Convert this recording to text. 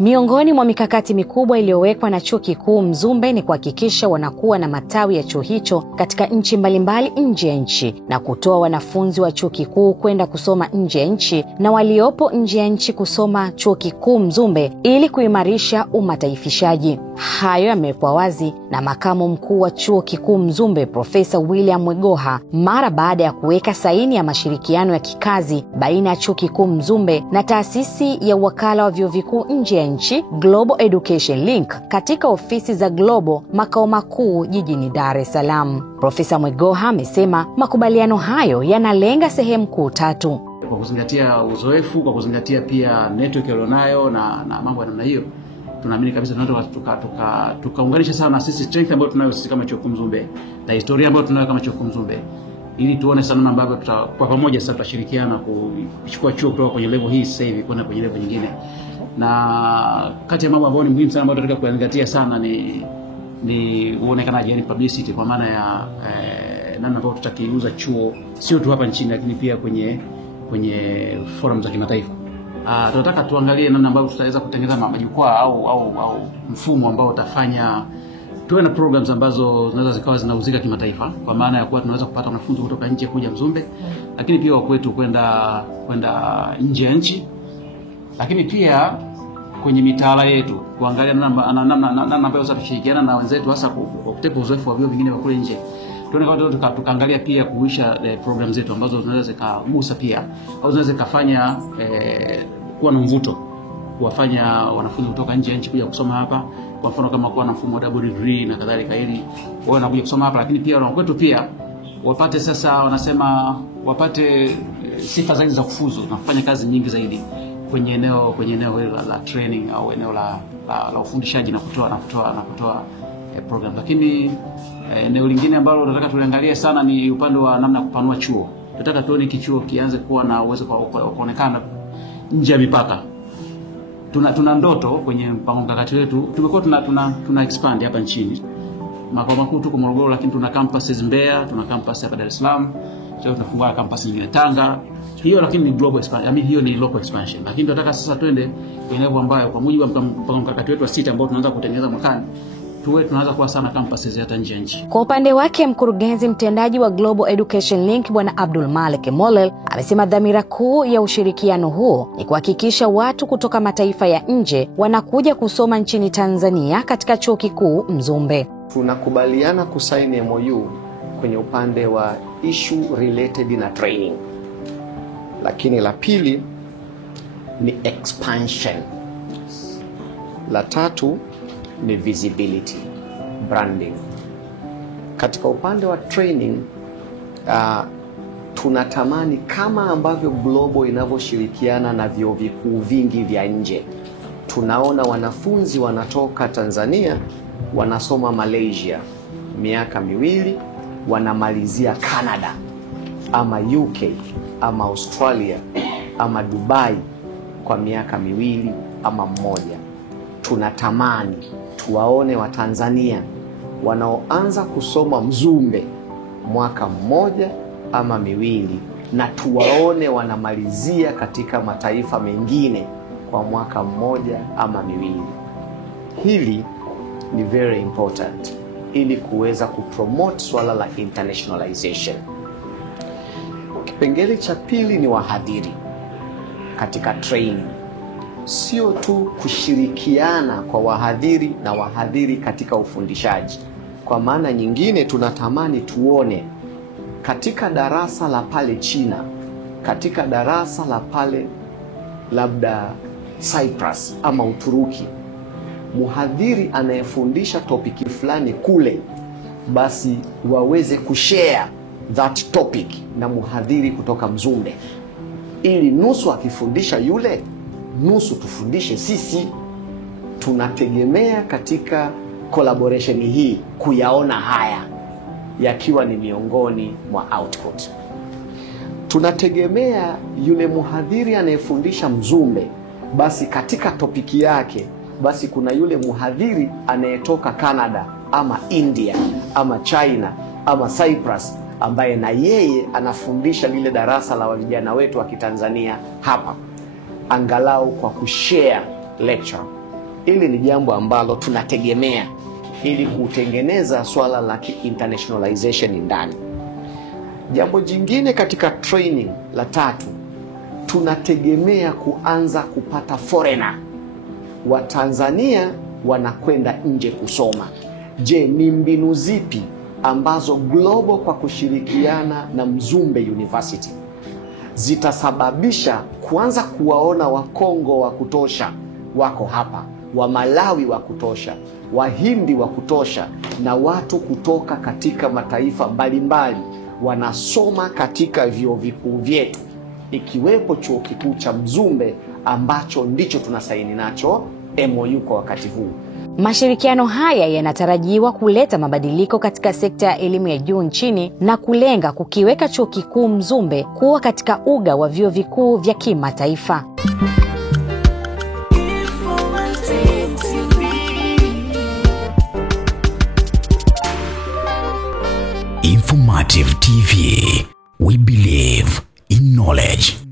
Miongoni mwa mikakati mikubwa iliyowekwa na Chuo Kikuu Mzumbe ni kuhakikisha wanakuwa na matawi ya chuo hicho katika nchi mbalimbali nje ya nchi na kutoa wanafunzi wa chuo kikuu kwenda kusoma nje ya nchi na waliopo nje ya nchi kusoma Chuo Kikuu Mzumbe ili kuimarisha umataifishaji. Hayo yamewekwa wazi na makamu mkuu wa Chuo Kikuu Mzumbe Profesa William Mwegoha mara baada ya kuweka saini ya mashirikiano ya kikazi baina ya Chuo Kikuu Mzumbe na taasisi ya wakala wa vyuo vikuu nje ya nchi Global Education Link katika ofisi za Global makao makuu jijini Dar es Salaam. Profesa Mwegoha amesema makubaliano hayo yanalenga sehemu kuu tatu. Kwa kuzingatia uzoefu, kwa kuzingatia pia network ilionayo na mambo ya namna hiyo, tunaamini kabisa tunaweza tukaunganisha sana na sisi strength ambayo tunayo sisi kama Chuo Kikuu Mzumbe na historia ambayo tunayo kama Chuo Kikuu Mzumbe, ili tuone sana ambavyo kwa pamoja sasa tutashirikiana kuchukua chuo kutoka kwenye level hii sasa hivi kwenda kwenye level nyingine. Na kati ya mambo ambayo ni muhimu sana ambayo tunataka kuzingatia sana ni uonekanaji, yani publicity, kwa maana ya namna ambayo tutakiuza chuo sio tu hapa nchini lakini pia kwenye forum za kimataifa. Tunataka tuangalie namna ambayo tutaweza kutengeneza majukwaa au mfumo ambao utafanya tuwe na programs ambazo zinaweza zikawa zinauzika kimataifa, kwa maana ya kuwa tunaweza kupata wanafunzi kutoka nje kuja Mzumbe, lakini pia wakwetu kwenda nje ya nchi, lakini pia kwenye mitaala yetu kuangalia namna ambayo tutashirikiana na wenzetu hasa kwa kutepa uzoefu wa vyuo vingine wa kule nje. Tukaangalia pia kuisha program zetu ambazo zinaweza zikagusa pia au zinaweza zikafanya kuwa na mvuto kuwafanya wanafunzi kutoka nje ya nchi kuja kusoma hapa, kwa mfano kama kuwa na mfumo wa double degree na kadhalika, ili wao wanakuja kusoma hapa, lakini pia wanaokwetu pia wapate sasa wanasema wapate sifa zaidi za kufuzu na kufanya kazi nyingi zaidi kwenye eneo hili la training au eneo la ufundishaji na kutoa program. Lakini eneo lingine ambalo tunataka tuangalie sana ni upande wa namna kupanua chuo. Tunataka tuone kichuo kianze kuwa na uwezo wa kuonekana nje ya mipaka. Tuna ndoto kwenye mpango mkakati wetu. Tumekuwa tuna expand hapa nchini. Makao makuu tuko Morogoro, lakini tuna campuses Mbeya, tuna campus hapa Dar es Salaam. Sasa tunafungua campus nyingine Tanga. Hiyo lakini ni global expansion. Hiyo ni local expansion. Lakini tunataka sasa twende kwenye level ambayo kwa mujibu wa mpango mkakati wetu wa 6 ambao tunaanza kutengeneza mwakani, tunaanza kuwa sana campuses hata nje ya nchi. Kwa upande wake mkurugenzi mtendaji wa Global Education Link Bwana Abdul Malik Molel amesema dhamira kuu ya ushirikiano huo ni kuhakikisha watu kutoka mataifa ya nje wanakuja kusoma nchini Tanzania katika Chuo Kikuu Mzumbe. Tunakubaliana kusaini MOU kwenye upande wa issue related na training. Lakini la pili ni expansion. La tatu ni visibility, branding. Katika upande wa training, tunatamani kama ambavyo Global inavyoshirikiana na vyuo vikuu vingi vya nje, tunaona wanafunzi wanatoka Tanzania wanasoma Malaysia miaka 2, wanamalizia Canada ama UK ama Australia ama Dubai kwa miaka 2 ama 1. Tunatamani tuwaone wa Tanzania wanaoanza kusoma Mzumbe mwaka 1 ama 2 na tuwaone wanamalizia katika mataifa mengine kwa mwaka 1 ama 2. Hili ni very important ili kuweza kupromote swala la internationalization. Kipengele cha pili ni wahadhiri katika training. Sio tu kushirikiana kwa wahadhiri na wahadhiri katika ufundishaji. Kwa maana nyingine tunatamani tuone katika darasa la pale China, katika darasa la pale labda Cyprus ama Uturuki, muhadhiri anayefundisha topiki fulani kule, basi waweze kushare that topic na muhadhiri kutoka Mzumbe, ili nusu akifundisha yule, nusu tufundishe sisi. Tunategemea katika collaboration hii kuyaona haya yakiwa ni miongoni mwa output. Tunategemea yule muhadhiri anayefundisha Mzumbe, basi katika topiki yake basi kuna yule muhadhiri anayetoka Canada ama India ama China ama Cyprus ambaye na yeye anafundisha lile darasa la vijana wetu wa Kitanzania hapa, angalau kwa kushare lecture Hili ni jambo ambalo tunategemea ili kutengeneza swala la internationalization ndani. Jambo jingine katika training la tatu, tunategemea kuanza kupata foreigner. Wa Tanzania wanakwenda nje kusoma. Je, ni mbinu zipi ambazo Global kwa kushirikiana na Mzumbe University zitasababisha kuanza kuwaona Wakongo wa kutosha wako hapa, wa Malawi wa kutosha, Wahindi wa kutosha, na watu kutoka katika mataifa mbalimbali wanasoma katika vyuo vikuu vyetu, ikiwepo chuo kikuu cha Mzumbe ambacho ndicho tunasaini nacho MOU kwa wakati huu. Mashirikiano haya yanatarajiwa kuleta mabadiliko katika sekta ya elimu ya juu nchini na kulenga kukiweka chuo kikuu Mzumbe kuwa katika uga wa vyuo vikuu vya kimataifa. Informative TV. We believe in knowledge.